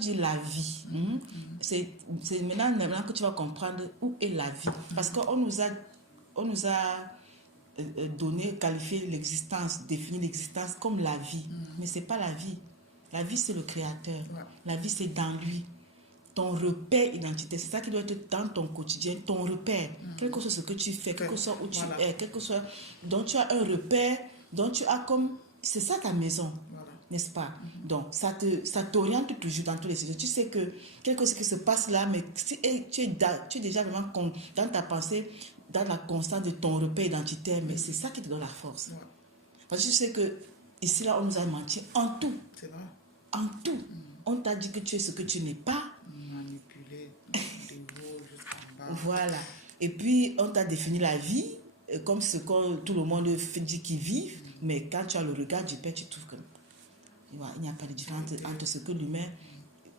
dis la vie, c'est maintenant que tu vas comprendre où est la vie. Parce qu'on nous a qualifié l'existence, défini l'existence comme la vie. Mais ce n'est pas la vie. La vie, c'est le Créateur. La vie, c'est dans lui. Ton repère identité, c'est ça qui doit être dans ton quotidien, ton repère. Quel que soit ce que tu fais, quel que soit où tu es, quel que soit... Donc, tu as un repère, donc tu as comme... C'est ça ta maison, n'est-ce pas? Donc, ça t'oriente toujours dans tous les sujets. Tu sais que quelque chose qui se passe là, mais tu es déjà vraiment dans ta pensée, dans la constance de ton repère identitaire, mais c'est ça qui te donne la force. Parce que tu sais que ici, là, on nous a menti en tout. C'est vrai. En tout. On t'a dit que tu es ce que tu n'es pas. Manipulé, des mots jusqu'en bas. Voilà. Et puis, on t'a défini la vie comme ce que tout le monde dit qu'ils vivent, mais quand tu as le regard du Père, tu trouves que il n'y a pas de différence entre ce que l'humain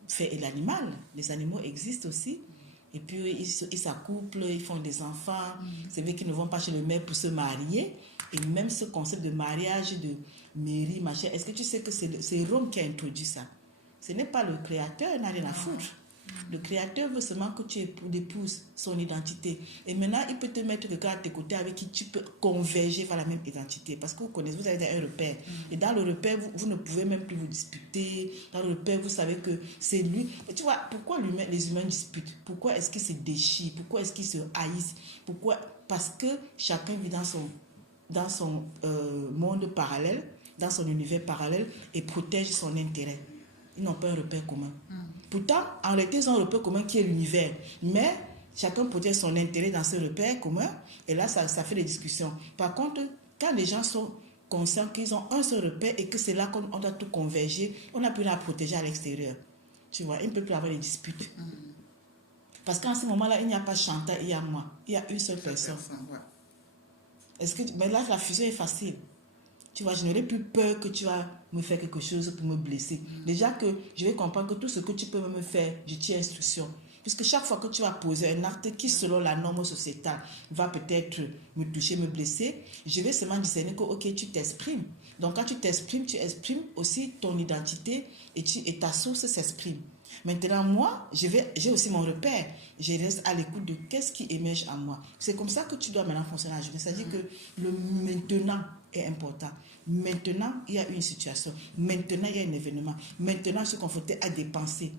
fait et l'animal. Les animaux existent aussi. Et puis, ils s'accouplent, ils font des enfants. C'est vrai qu'ils ne vont pas chez le maire pour se marier. Et même ce concept de mariage, de mairie, machin, est-ce que tu sais que c'est Rome qui a introduit ça? Ce n'est pas le Créateur, il n'a rien à foutre. Le Créateur veut seulement que tu épouses son identité. Et maintenant, il peut te mettre quelqu'un à tes côtés avec qui tu peux converger vers la même identité. Parce que vous connaissez, vous avez un repère. Et dans le repère, vous ne pouvez même plus vous disputer. Dans le repère, vous savez que c'est lui. Et tu vois, pourquoi les humains disputent? Pourquoi est-ce qu'ils se déchirent? Pourquoi est-ce qu'ils se haïssent? Pourquoi? Parce que chacun vit dans son monde parallèle, dans son univers parallèle et protège son intérêt. Ils n'ont pas un repère commun. Pourtant, en réalité, ils ont un repère commun qui est l'univers. Mais chacun protège son intérêt dans ce repère commun. Et là, ça fait des discussions. Par contre, quand les gens sont conscients qu'ils ont un seul repère et que c'est là qu'on doit tout converger, on n'a plus à protéger à l'extérieur. Tu vois, il ne peut plus avoir des disputes. Parce qu'en ce moment-là, il n'y a pas Chantal, il y a moi. Il y a une seule personne. Mais là, la fusion est facile. Tu vois, je n'aurai plus peur que tu vas me faire quelque chose pour me blesser. Déjà que je vais comprendre que tout ce que tu peux me faire, je tiens instruction. Puisque chaque fois que tu vas poser un acte qui, selon la norme sociétale, va peut-être me toucher, me blesser, je vais seulement discerner que, ok, tu t'exprimes. Donc, quand tu t'exprimes, tu exprimes aussi ton identité et ta source s'exprime. Maintenant, moi, j'ai aussi mon repère. Je reste à l'écoute de qu'est-ce qui émerge en moi. C'est comme ça que tu dois maintenant fonctionner à la journée. C'est-à-dire que le maintenant est important. Maintenant, il y a une situation. Maintenant, il y a un événement. Maintenant, je suis confronté à des pensées.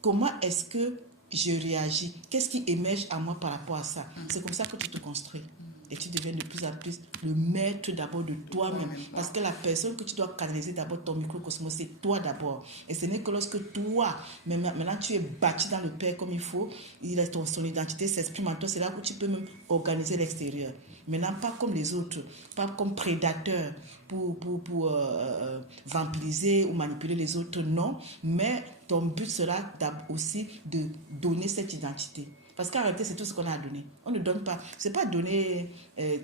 Comment est-ce que je réagis? Qu'est-ce qui émerge en moi par rapport à ça? C'est comme ça que tu te construis. Et tu deviens de plus en plus le maître d'abord de toi-même. Parce que la personne que tu dois canaliser d'abord, ton microcosmos, c'est toi d'abord. Et ce n'est que lorsque toi, maintenant tu es bâti dans le Père comme il faut, son identité s'exprime en toi, c'est là où tu peux même organiser l'extérieur. Maintenant, pas comme les autres, pas comme prédateur pour vampiriser ou manipuler les autres, non. Mais ton but sera aussi de donner cette identité. Parce qu'en réalité, c'est tout ce qu'on a à donner. On ne donne pas. Ce n'est pas donner,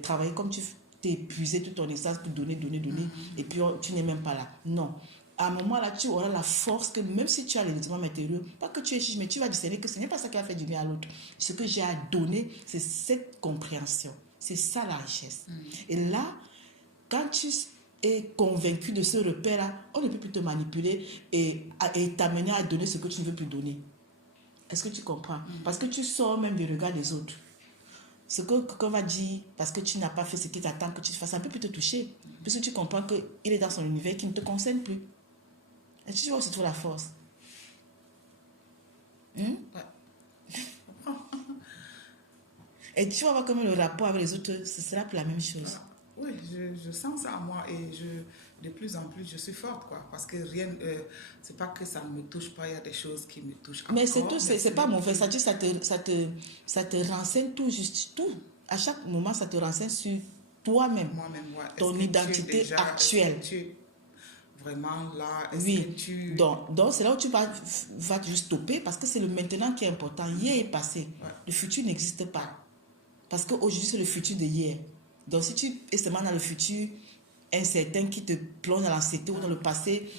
travailler comme tu t'es épuisé toute ton essence pour donner, et puis tu n'es même pas là. Non. À un moment là, tu auras la force que même si tu as les éléments matériaux, pas que tu es juge, mais tu vas discerner que ce n'est pas ça qui a fait du bien à l'autre. Ce que j'ai à donner, c'est cette compréhension. C'est ça la richesse. Et là, quand tu es convaincu de ce repère-là, on ne peut plus te manipuler et t'amener à donner ce que tu ne veux plus donner. Est-ce que tu comprends? Parce que tu sors même du regard des autres. Ce que quelqu'un va dire, parce que tu n'as pas fait ce qu'il t'attend que tu fasses, ça peut plus te toucher. Parce que tu comprends qu'il est dans son univers qui ne te concerne plus. Et tu vois où se trouve la force? Et tu vas voir comment le rapport avec les autres, ce sera plus la même chose. Oui, je sens ça en moi et de plus en plus, je suis forte, quoi. Parce que rien, c'est pas que ça ne me touche pas, il y a des choses qui me touchent encore. Mais c'est tout, c'est pas mauvais. Ça te renseigne tout, juste tout. À chaque moment, ça te renseigne sur toi-même. Moi-même, ouais. Ton identité actuelle. Tu es vraiment là. Oui. Donc, c'est là où tu vas juste stopper parce que c'est le maintenant qui est important. Hier est passé. Ouais. Le futur n'existe pas. Parce qu'aujourd'hui, c'est le futur de hier. Donc, si tu es seulement dans le futur incertain qui te plonge dans l'anxiété ou dans le passé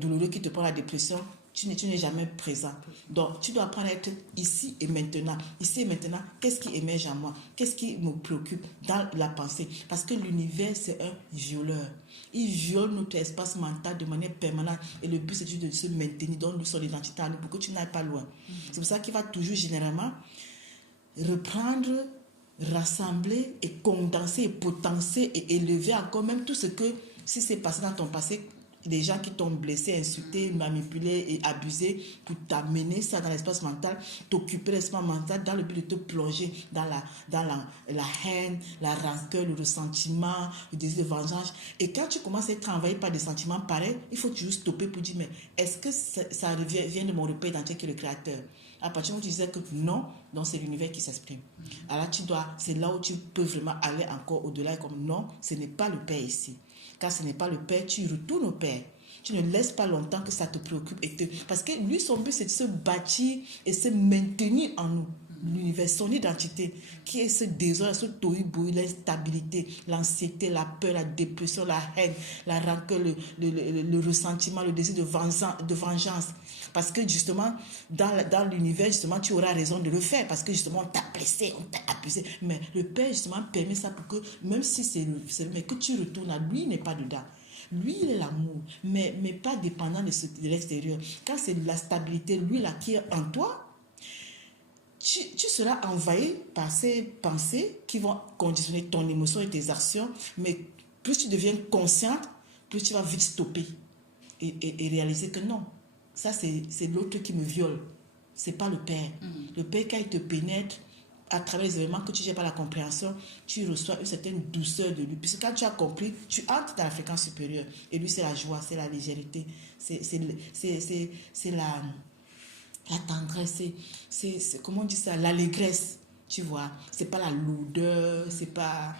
douloureux qui te prend la dépression, tu n'es jamais présent. Donc, tu dois apprendre à être ici et maintenant. Ici et maintenant, qu'est-ce qui émerge en moi? Qu'est-ce qui me préoccupe dans la pensée? Parce que l'univers, c'est un violeur. Il viole notre espace mental de manière permanente. Et le but, c'est de se maintenir dans son identité à nous pour que tu n'ailles pas loin. C'est pour ça qu'il va toujours généralement reprendre, rassembler et condenser et potencer et élever encore même tout ce que, si c'est passé dans ton passé, des gens qui t'ont blessé, insulté, manipulé et abusé pour t'amener ça dans l'espace mental, t'occuper l'espace mental dans le but de te plonger dans la haine, la rancœur, le ressentiment, le désir de vengeance. Et quand tu commences à être envahi par des sentiments pareils, il faut toujours stopper pour dire, mais est-ce que ça vient de mon repère identitaire qui est le créateur? À partir du moment où tu disais que non, donc c'est l'univers qui s'exprime. Alors c'est là où tu peux vraiment aller encore au-delà, comme non, ce n'est pas le Père ici. Quand ce n'est pas le Père, tu retournes au Père. Tu ne laisses pas longtemps que ça te préoccupe. Parce que lui, son but, c'est de se bâtir et se maintenir en nous. L'univers, son identité, qui est ce désordre, ce tohu-bohu, l'instabilité, l'anxiété, la peur, la dépression, la haine, la rancœur, le ressentiment, le désir de vengeance. Parce que justement, dans l'univers, justement, tu auras raison de le faire. Parce que justement, on t'a blessé, on t'a abusé. Mais le Père, justement, permet ça pour que, même si mais que tu retournes à lui, il n'est pas dedans. Lui, il est l'amour, mais pas dépendant de l'extérieur. Quand c'est la stabilité, lui, là, qui est en toi, tu seras envahi par ces pensées qui vont conditionner ton émotion et tes actions. Mais plus tu deviens consciente, plus tu vas vite stopper et réaliser que non. Ça, c'est l'autre qui me viole. Ce n'est pas le Père. Le Père, quand il te pénètre, à travers les événements que tu n'as pas la compréhension, tu reçois une certaine douceur de lui. Puisque quand tu as compris, tu entres dans la fréquence supérieure. Et lui, c'est la joie, c'est la légèreté, c'est la tendresse, c'est comment on dit ça, l'allégresse. Tu vois, c'est pas la lourdeur, c'est pas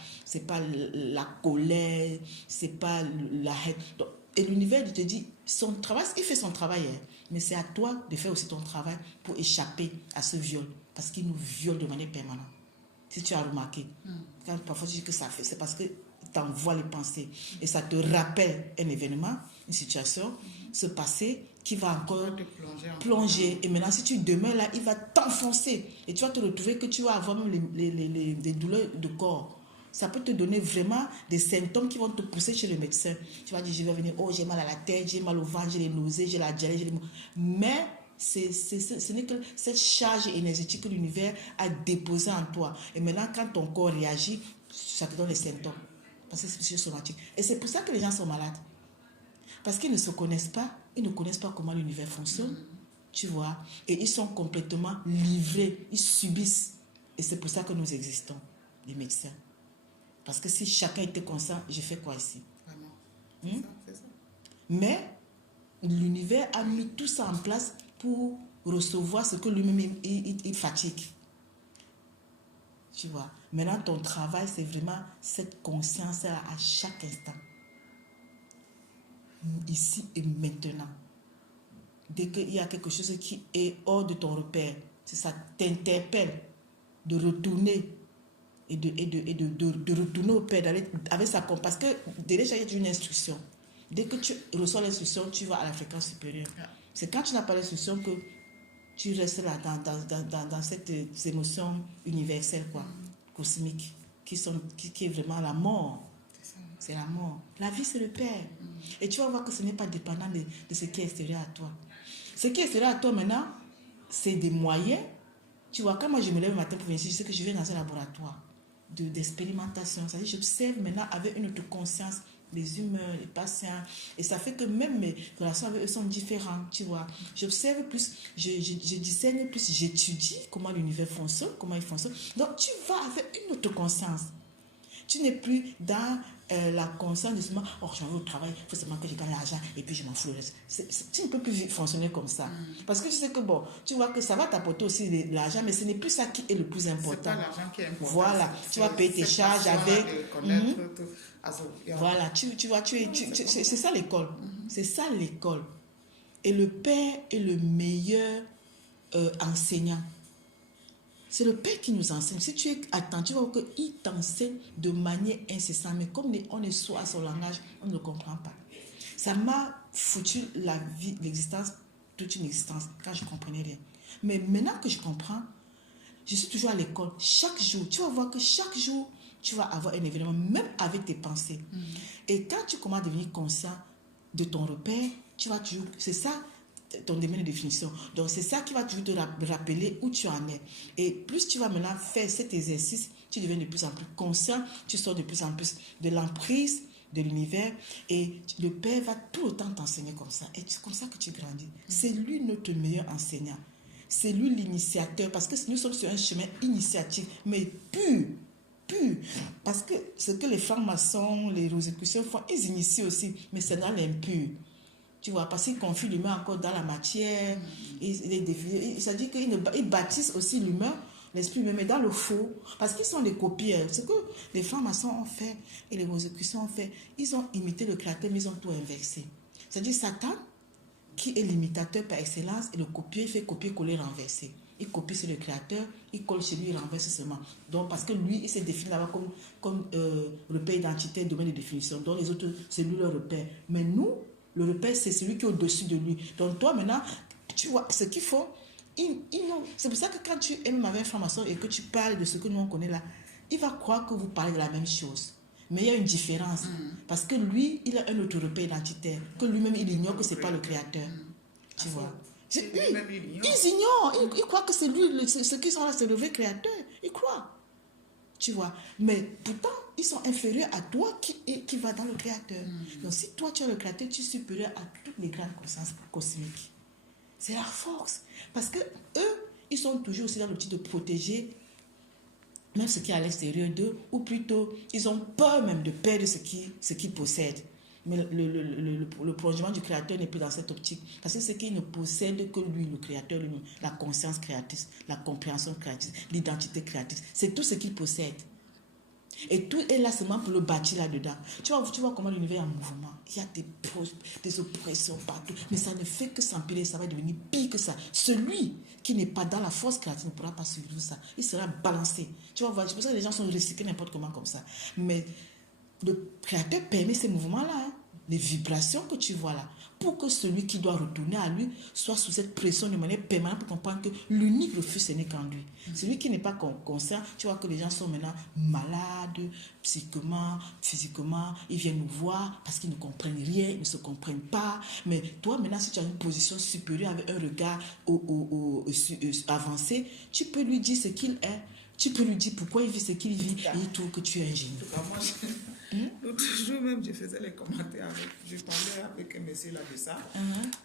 la colère, c'est pas la haine. Donc, et l'univers te dit, son travail, il fait son travail, hein, mais c'est à toi de faire aussi ton travail pour échapper à ce viol, parce qu'il nous viole de manière permanente. Si tu as remarqué, quand parfois tu dis que ça fait, c'est parce que t'envoies les pensées et ça te rappelle un événement, une situation, ce passé qui va encore plonger. Et maintenant, si tu demeures là, il va t'enfoncer et tu vas te retrouver que tu vas avoir même les douleurs de corps. Ça peut te donner vraiment des symptômes qui vont te pousser chez le médecin. Tu vas dire, je vais venir, oh, j'ai mal à la tête, j'ai mal au ventre, j'ai les nausées, j'ai la diarrhée, j'ai les... Mais ce n'est que cette charge énergétique que l'univers a déposée en toi. Et maintenant, quand ton corps réagit, ça te donne les symptômes. Parce que c'est somatique. Et c'est pour ça que les gens sont malades. Parce qu'ils ne se connaissent pas, ils ne connaissent pas comment l'univers fonctionne, tu vois. Et ils sont complètement livrés, ils subissent. Et c'est pour ça que nous existons, les médecins. Parce que si chacun était conscient, je fais quoi ici? Vraiment. C'est ça. Mais l'univers a mis tout ça en place pour recevoir ce que lui-même il fatigue. Tu vois. Maintenant, ton travail, c'est vraiment cette conscience-là à chaque instant. Ici et maintenant. Dès qu'il y a quelque chose qui est hors de ton repère, si ça t'interpelle de retourner et de retourner au Père, d'aller avec sa compassion. Parce que déjà, il y a une instruction. Dès que tu reçois l'instruction, tu vas à la fréquence supérieure. C'est quand tu n'as pas l'instruction que tu restes là dans cette émotion universelle, quoi, cosmique, qui est vraiment la mort. C'est la mort. La vie, c'est le Père. Et tu vas voir que ce n'est pas dépendant de ce qui est extérieur à toi. Ce qui est extérieur à toi maintenant, c'est des moyens. Tu vois, quand moi je me lève le matin pour venir ici, je sais que je viens dans un laboratoire d'expérimentation. C'est-à-dire, j'observe maintenant avec une autre conscience les humeurs, les patients. Et ça fait que même mes relations avec eux sont différentes, tu vois. J'observe plus, je discerne plus, j'étudie comment l'univers fonctionne, comment il fonctionne. Donc, tu vas avec une autre conscience. Tu n'es plus dans la conscience de seulement, oh, je vais au travail, il faut seulement que je gagne l'argent et puis je m'en fous le reste. Tu ne peux plus fonctionner comme ça. Parce que tu sais que, bon, tu vois que ça va t'apporter aussi l'argent, mais ce n'est plus ça qui est le plus important. C'est pas l'argent qui est important. Voilà, tu vas payer tes charges avec... Voilà, tu vois, c'est ça l'école. C'est ça l'école. Et le Père est le meilleur enseignant. C'est le Père qui nous enseigne. Si tu es attentif, tu vois qu'il t'enseigne de manière incessante. Mais comme on est sourd à son langage, on ne le comprend pas. Ça m'a foutu la vie, l'existence toute une existence quand je ne comprenais rien. Mais maintenant que je comprends, je suis toujours à l'école. Chaque jour, tu vas voir que chaque jour, tu vas avoir un événement, même avec tes pensées. Et quand tu commences à devenir conscient de ton repère, tu vas toujours... C'est ça ton domaine de définition. Donc, c'est ça qui va toujours te rappeler où tu en es. Et plus tu vas maintenant faire cet exercice, tu deviens de plus en plus conscient, tu sors de plus en plus de l'emprise de l'univers et le Père va tout le temps t'enseigner comme ça. Et c'est comme ça que tu grandis. C'est lui notre meilleur enseignant. C'est lui l'initiateur parce que nous sommes sur un chemin initiatique, mais pur. Parce que ce que les francs-maçons, les rosicruciens font, ils initient aussi, mais c'est dans l'impur. Tu vois, parce qu'ils confient l'humain encore dans la matière. C'est-à-dire qu'ils bâtissent aussi l'humain, l'esprit humain, mais dans le faux. Parce qu'ils sont des copies. Ce que les francs-maçons ont fait et les rosicruciens ont fait, ils ont imité le créateur, mais ils ont tout inversé. C'est-à-dire Satan, qui est l'imitateur par excellence, et le copier, il fait copier-coller, renverser. Il copie sur le créateur, il colle chez lui, il renverse seulement. Donc, parce que lui, il s'est défini là-bas comme repère identitaire, domaine de définition. Donc, les autres, c'est lui le repère. Mais nous, le repère, c'est celui qui est au-dessus de lui. Donc, toi, maintenant, tu vois, ce qu'il faut, c'est pour ça que quand tu es même avec un franc-maçon et que tu parles de ce que nous, on connaît là, il va croire que vous parlez de la même chose. Mais il y a une différence. Parce que lui, il a un autre repère identitaire. Que lui-même, il ignore que ce n'est pas le créateur. Tu vois. Ils ignorent. Ils croient que c'est lui, ceux qui sont là, c'est le vrai créateur. Ils croient. Tu vois. Mais pourtant, ils sont inférieurs à toi qui va dans le créateur. Donc, si toi, tu es le créateur, tu es supérieur à toutes les grandes consciences cosmiques. C'est la force. Parce que eux, ils sont toujours aussi dans le but de protéger même ce qui est à l'extérieur d'eux, ou plutôt, ils ont peur même de perdre ce qu'ils possèdent. Mais le prolongement du créateur n'est plus dans cette optique. Parce que ce qu'il ne possède que lui, le créateur lui-même, la conscience créatrice, la compréhension créatrice, l'identité créatrice, c'est tout ce qu'il possède. Et tout est là seulement pour le bâtir là-dedans. Tu vois comment l'univers est en mouvement. Il y a des oppressions partout. Mais ça ne fait que s'empirer, ça va devenir pire que ça. Celui qui n'est pas dans la force créative ne pourra pas suivre ça. Il sera balancé. Tu vois, c'est pour ça que les gens sont recyclés n'importe comment comme ça. Mais le créateur permet ces mouvements-là, hein, les vibrations que tu vois là, pour que celui qui doit retourner à lui soit sous cette pression de manière permanente pour comprendre que l'unique refuge, ce n'est qu'en lui. Celui qui n'est pas conscient, tu vois que les gens sont maintenant malades, psychiquement, physiquement, ils viennent nous voir parce qu'ils ne comprennent rien, ils ne se comprennent pas. Mais toi, maintenant, si tu as une position supérieure avec un regard avancé, tu peux lui dire ce qu'il est. Tu peux lui dire pourquoi il vit ce qu'il vit et il trouve que tu es un génie. L'autre jour même, je faisais les commentaires je parlais avec un monsieur là de ça.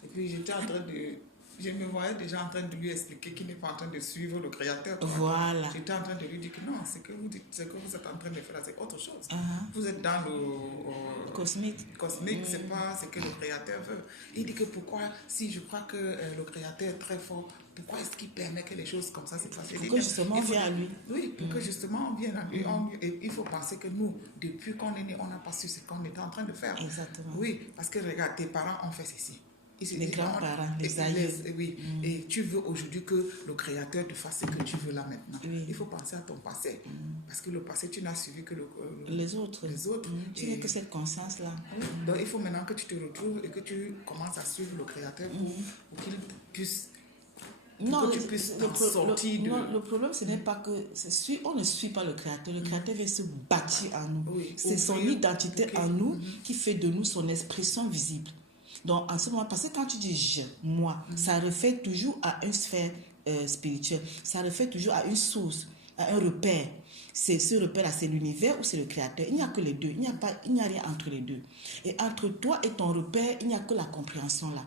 Et puis j'étais en train de... Je me voyais déjà en train de lui expliquer qu'il n'est pas en train de suivre le créateur. Quoi. Voilà. J'étais en train de lui dire que non, ce que vous êtes en train de faire là, c'est autre chose. Vous êtes dans le cosmique, c'est pas ce que le créateur veut. Il dit que pourquoi, si je crois que le créateur est très fort, pourquoi est-ce qu'il permet que les choses comme ça se passent? Pour que justement on vienne à lui. Oui, pour que justement on vienne à lui. Et il faut penser que nous, depuis qu'on est né, on n'a pas su ce qu'on était en train de faire. Exactement. Oui, parce que regarde, tes parents ont fait ceci. Les grands-parents, les aïeux. Oui. Et tu veux aujourd'hui que le créateur te fasse ce que tu veux là maintenant. Oui. Il faut penser à ton passé. Parce que le passé, tu n'as suivi que les autres. Tu n'as que cette conscience-là. Oui. Donc il faut maintenant que tu te retrouves et que tu commences à suivre le créateur pour qu'il puisse... Non, le problème, ce n'est pas que... on ne suit pas le créateur. Le créateur vient se bâtir en nous. Oui, c'est son identité en nous qui fait de nous son expression visible. Donc, en ce moment, parce que quand tu dis je, moi, ça refait toujours à une sphère spirituelle. Ça refait toujours à une source, à un repère. Ce repère-là, c'est l'univers ou c'est le créateur. Il n'y a que les deux. Il n'y a rien entre les deux. Et entre toi et ton repère, il n'y a que la compréhension là.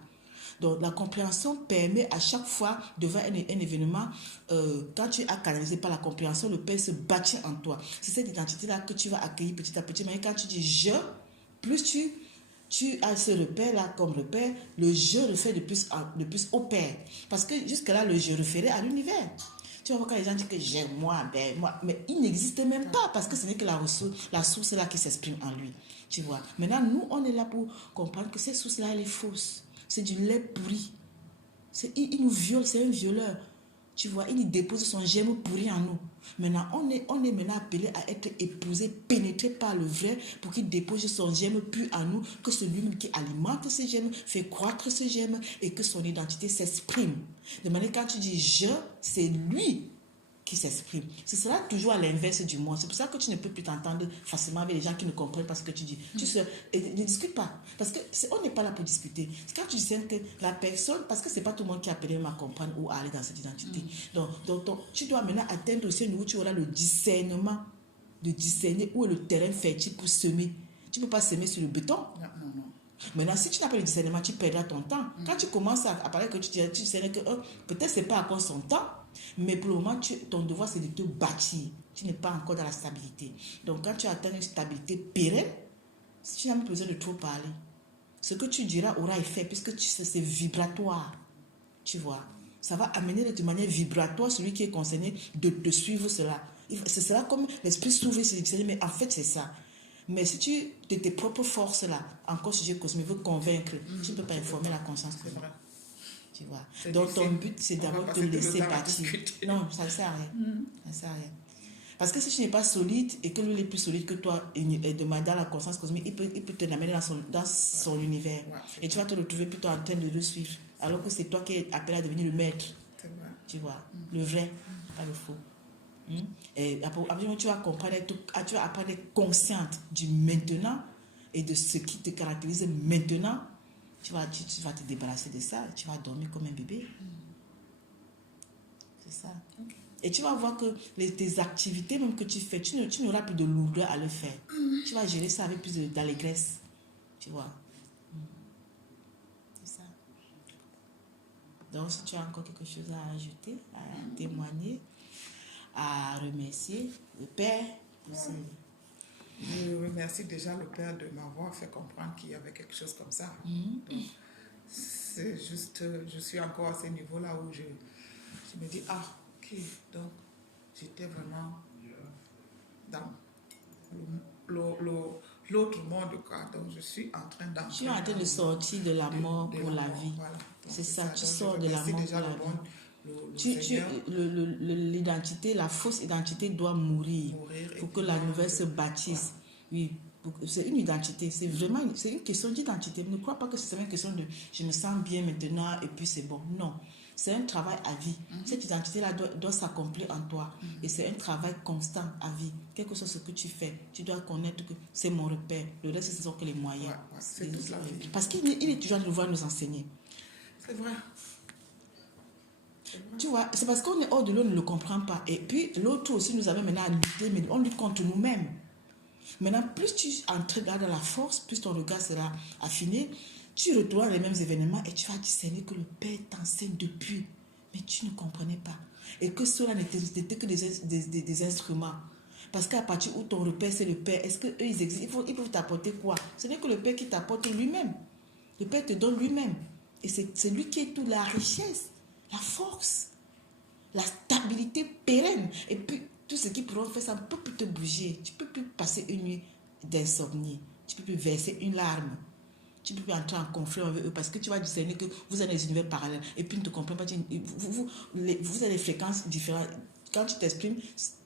Donc, la compréhension permet à chaque fois, devant un événement, quand tu es canalisé par la compréhension, le Père se bâtit en toi. C'est cette identité-là que tu vas accueillir petit à petit. Mais quand tu dis je, plus tu as ce repère-là comme repère, le je refait de plus au Père. Parce que jusque-là, le je référait à l'univers. Tu vois, quand les gens disent que j'ai moi, mais il n'existe même pas parce que ce n'est que la source là qui s'exprime en lui. Tu vois. Maintenant, nous, on est là pour comprendre que cette source-là, elle est fausse. C'est du lait pourri. Il nous viole, c'est un violeur. Tu vois, il dépose son germe pourri en nous. Maintenant, on est maintenant appelé à être épousé, pénétré par le vrai pour qu'il dépose son germe pur en nous, que c'est lui-même qui alimente ce germe, fait croître ce germe et que son identité s'exprime. De manière, quand tu dis je, c'est lui qui s'exprime. Ce sera toujours à l'inverse du monde. C'est pour ça que tu ne peux plus t'entendre facilement avec les gens qui ne comprennent pas ce que tu dis. Et ne discute pas. Parce qu'on n'est pas là pour discuter. C'est quand tu sens que la personne, parce que c'est pas tout le monde qui est appelé à comprendre ou à aller dans cette identité. Donc, tu dois maintenant atteindre aussi un niveau où tu auras le discernement de discerner où est le terrain fertile pour semer. Tu ne peux pas semer sur le béton. Non. Maintenant, si tu n'as pas le discernement, tu perdras ton temps. Quand tu commences à parler que tu sais que peut-être c'est pas encore son temps, mais pour le moment, ton devoir c'est de te bâtir. Tu n'es pas encore dans la stabilité. Donc, quand tu atteins une stabilité pérenne, si tu n'as pas besoin de trop parler, ce que tu diras aura effet puisque c'est vibratoire. Tu vois, ça va amener de manière vibratoire celui qui est concerné de te suivre cela. Ce sera comme l'esprit s'ouvre sur le mais en fait, c'est ça. Mais si tu, de tes propres forces là, encore sujet cosmique, veux convaincre, tu ne peux pas informer la conscience cosmique. Tu vois. Donc ton but, c'est d'abord de te laisser bâtir. Non, ça ne sert à rien. Ça ne sert à rien. Parce que si tu n'es pas solide et que lui est plus solide que toi, dans la conscience cosmique, il peut te l'amener dans son univers. Et tu vas te retrouver plutôt en train de le suivre. Alors que c'est toi qui es appelé à devenir le maître. Tu vois, le vrai, pas le faux. Et après, tu vas comprendre, tu vas apprendre à être consciente du maintenant et de ce qui te caractérise maintenant. Tu vas te débarrasser de ça, tu vas dormir comme un bébé. C'est ça. Okay. Et tu vas voir que tes activités même que tu fais, tu n'auras plus de lourdeur à le faire. Tu vas gérer ça avec plus d'allégresse. Tu vois. C'est ça. Donc, si tu as encore quelque chose à ajouter, à témoigner, à remercier le Père aussi. Je remercie déjà le Père de m'avoir fait comprendre qu'il y avait quelque chose comme ça. Donc, c'est juste, je suis encore à ce niveau-là où je me dis, ok, donc j'étais vraiment dans l'autre monde, quoi. Donc je suis en train d'entrer. Tu es en train de sortir de la mort pour la vie. Voilà. C'est ça, tu sors de la mort pour la vie. L'identité, la fausse identité doit mourir pour que la nouvelle se bâtisse. Oui, c'est une identité, c'est une question d'identité. Ne crois pas que c'est une question de je me sens bien maintenant et puis c'est bon. Non, c'est un travail à vie. Cette identité-là doit s'accomplir en toi et c'est un travail constant à vie. Quel que soit ce que tu fais, tu dois connaître que c'est mon repère. Le reste, ce sont que les moyens. C'est toute la vie. Parce qu'il est toujours de devoir nous enseigner. C'est vrai. Tu vois, c'est parce qu'on est hors de l'eau, on ne le comprend pas. Et puis, l'autre aussi nous avait maintenant à lutter, mais on lutte contre nous-mêmes. Maintenant, plus tu entreras dans la force, plus ton regard sera affiné. Tu retrouveras les mêmes événements et tu vas discerner que le Père t'enseigne depuis. Mais tu ne comprenais pas. Et que cela n'était que des instruments. Parce qu'à partir où ton repère, c'est le Père, est-ce qu'eux, ils existent? Ils peuvent t'apporter quoi? Ce n'est que le Père qui t'apporte lui-même. Le Père te donne lui-même. Et c'est lui qui est toute la richesse, la force, la stabilité pérenne. Et puis, tout ce qui pourront faire, ça ne peut plus te bouger. Tu ne peux plus passer une nuit d'insomnie. Tu ne peux plus verser une larme. Tu ne peux plus entrer en conflit avec eux parce que tu vas discerner que vous avez des univers parallèles. Et puis, ils ne te comprennent pas. Vous avez des fréquences différentes. Quand tu t'exprimes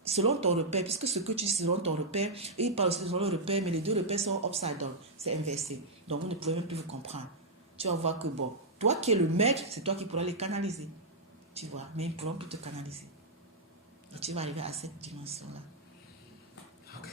selon ton repère, puisque ce que tu dis selon ton repère, et ils parlent selon le repère, mais les deux repères sont upside down. C'est inversé. Donc, vous ne pouvez même plus vous comprendre. Tu vas voir que, bon, toi qui es le maître, c'est toi qui pourras les canaliser. Tu vois, mais ils ne pourront plus te canaliser. Et tu vas arriver à cette dimension-là. Ok.